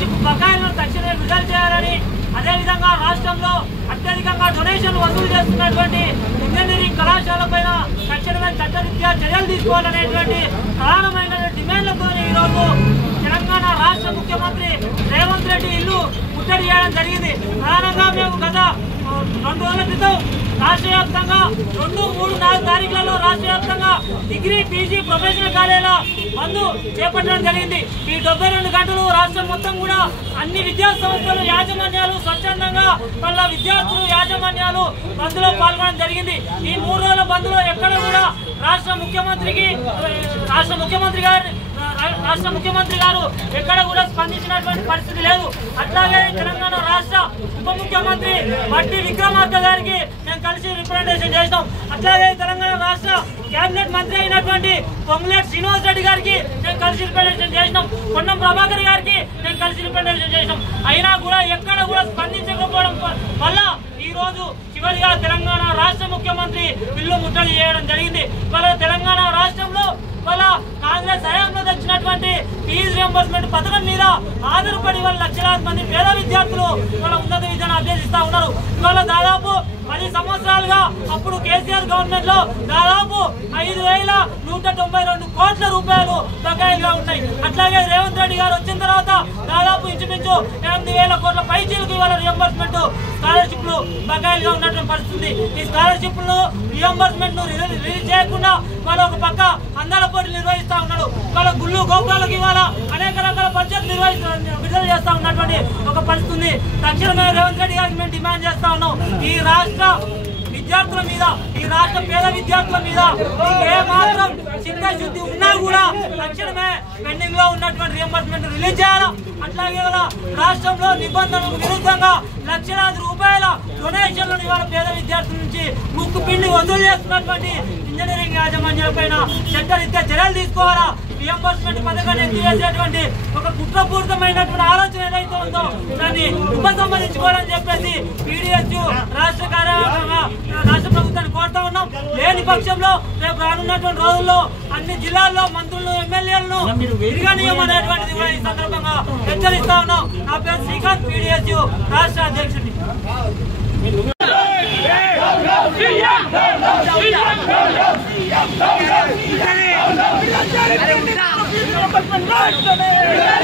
Scholarship బకాయిలను తక్షణమే విడుదల చేయాలని, అదేవిధంగా రాష్ట్రంలో అత్యధికంగా డొనేషన్లు వసూలు చేస్తున్నటువంటి ఇంజనీరింగ్ కళాశాలపైన తక్షణమే చట్టరీత్యా చర్యలు తీసుకోవాలనేటువంటి ప్రధానమైన డిమాండ్లతో ఈరోజు తెలంగాణ రాష్ట్ర ముఖ్యమంత్రి రేవంత్ రెడ్డి ఇల్లు ముట్టడి చేయడం జరిగింది. ప్రధానంగా మేము గత 2 రోజుల క్రితం రాష్ట్ర వ్యాప్తంగా 2, 3, 4 తారీఖులలో రాష్ట్ర వ్యాప్తంగా డిగ్రీ, పీజీ, ప్రొఫెషనల్ కాలేజీల బంద్ చేపట్టడం జరిగింది. ఈ 72 గంటలు రాష్ట్రం మొత్తం కూడా అన్ని విద్యా సంస్థలు యాజమాన్యాలు స్వచ్ఛందంగా వాళ్ళ విద్యార్థులు యాజమాన్యాలు బంద్లో పాల్గొనడం జరిగింది. ఈ 3 రోజుల బంద్లో ఎక్కడ కూడా రాష్ట్ర ముఖ్యమంత్రి గారు ఎక్కడ కూడా స్పందించినటువంటి పరిస్థితి లేదు. అట్లాగే తెలంగాణ రాష్ట్ర ఉప ముఖ్యమంత్రి బట్టి విక్రమార్క గారికి మేము కలిసి రిప్రజెంటేషన్ చేసినాం. అట్లాగే తెలంగాణ రాష్ట్ర కేబినెట్ మంత్రి అయినటువంటి పొంగులేటి శ్రీనివాస్ రెడ్డి గారికి మేము కలిసి రిప్రజెంటేషన్ చేసినాం. పొన్నం ప్రభాకర్ గారికి మేము కలిసి రిప్రజెంటేషన్ చేసినాం. అయినా కూడా ఎక్కడ కూడా స్పందించకపోవడం వల్ల ఈ రోజు చివరిగా తెలంగాణ రాష్ట్ర ముఖ్యమంత్రి ఇల్లు ముట్టడి చేయడం జరిగింది. వాళ్ళ తెలంగాణ రాష్ట్రంలో వాళ్ళ కాంగ్రెస్ హయాంలో తెచ్చినటువంటి ఫీజు రియంబర్స్మెంట్ పథకం మీద ఆధారపడి వాళ్ళ లక్షలాది మంది పేద విద్యార్థులు వాళ్ళ ఉన్నత విద్యను అభ్యసిస్తూ ఉన్నారు. ఇవాళ దాదాపు 10 సంవత్సరాలుగా అప్పుడు కేసీఆర్ గవర్నమెంట్ లో దాదాపు 5,192 కోట్ల రూపాయలు బకాయిలుగా ఉన్నాయి. అట్లాగే రేవంత్ రెడ్డి గారు వచ్చిన తర్వాత దాదాపు ఇంచుమించు 8,000 కోట్ల పైచీలకు ఇవాళ రియంబర్స్మెంట్ స్కాలర్షిప్లు బకాయిలుగా ఉన్నటువంటి పరిస్థితి. ఈ స్కాలర్షిప్లు రియంబర్స్మెంట్ ను రిలీజ్ చేయకుండా వాళ్ళు ఒక పక్క అందాల పోటీలు నిర్వహిస్తా ఉన్నాడు. వాళ్ళ గుళ్ళు గోపురాలకు ఇవాళ అనేక రకాల బడ్జెట్ విడుదల చేస్తా ఉన్నటువంటి ఒక పరిస్థితి ఉంది. తక్షణమే రేవంత్ రెడ్డి గారికి మేము డిమాండ్ చేస్తా ఉన్నాం. ఈ రాష్ట్ర విద్యార్థుల మీద, ఈ రాష్ట్ర పేద విద్యార్థుల మీద ఏ మాత్రం చిత్తశుద్ధి ఉన్నా కూడా తక్షణమే పెండింగ్ లో ఉన్నటువంటి రియంబర్స్మెంట్ రిలీజ్ చేయాలా. అట్లాగే రాష్ట్రంలో నిబంధనలకు విరుద్ధంగా లక్షలాది రూపాయల డొనేషన్లను ఇవాళ పేద విద్యార్థుల నుంచి ముక్కు పిండి వసూలు చేస్తున్నటువంటి ఇంజనీరింగ్ యాజమాన్యాల పైన చట్టరీత్యా చర్యలు తీసుకోవాలా. రియంబర్స్మెంట్ పథకాన్ని ఎత్తివేసేటువంటి ఒక కుట్రపూరితమైనటువంటి ఆలోచన ఏదైతే ఉందో దాన్ని ఉపసంహరించుకోవాలని చెప్పేసి పీడీఎస్యు రాష్ట్ర కార్యవర్గంగా రాష్ట్ర ప్రభుత్వాన్ని కోరుతా ఉన్నాం. లేని పక్షంలో రేపు రానున్నటువంటి రోజుల్లో అన్ని జిల్లాల్లో మంత్రులు, ఎమ్మెల్యేలను తిరగనీయమనేటువంటిది కూడా ఈ సందర్భంగా హెచ్చరిస్తా ఉన్నాం. నా పేరు శ్రీకాంత్, పీడీఎస్యు రాష్ట్ర అధ్యక్షుడిని. Hey!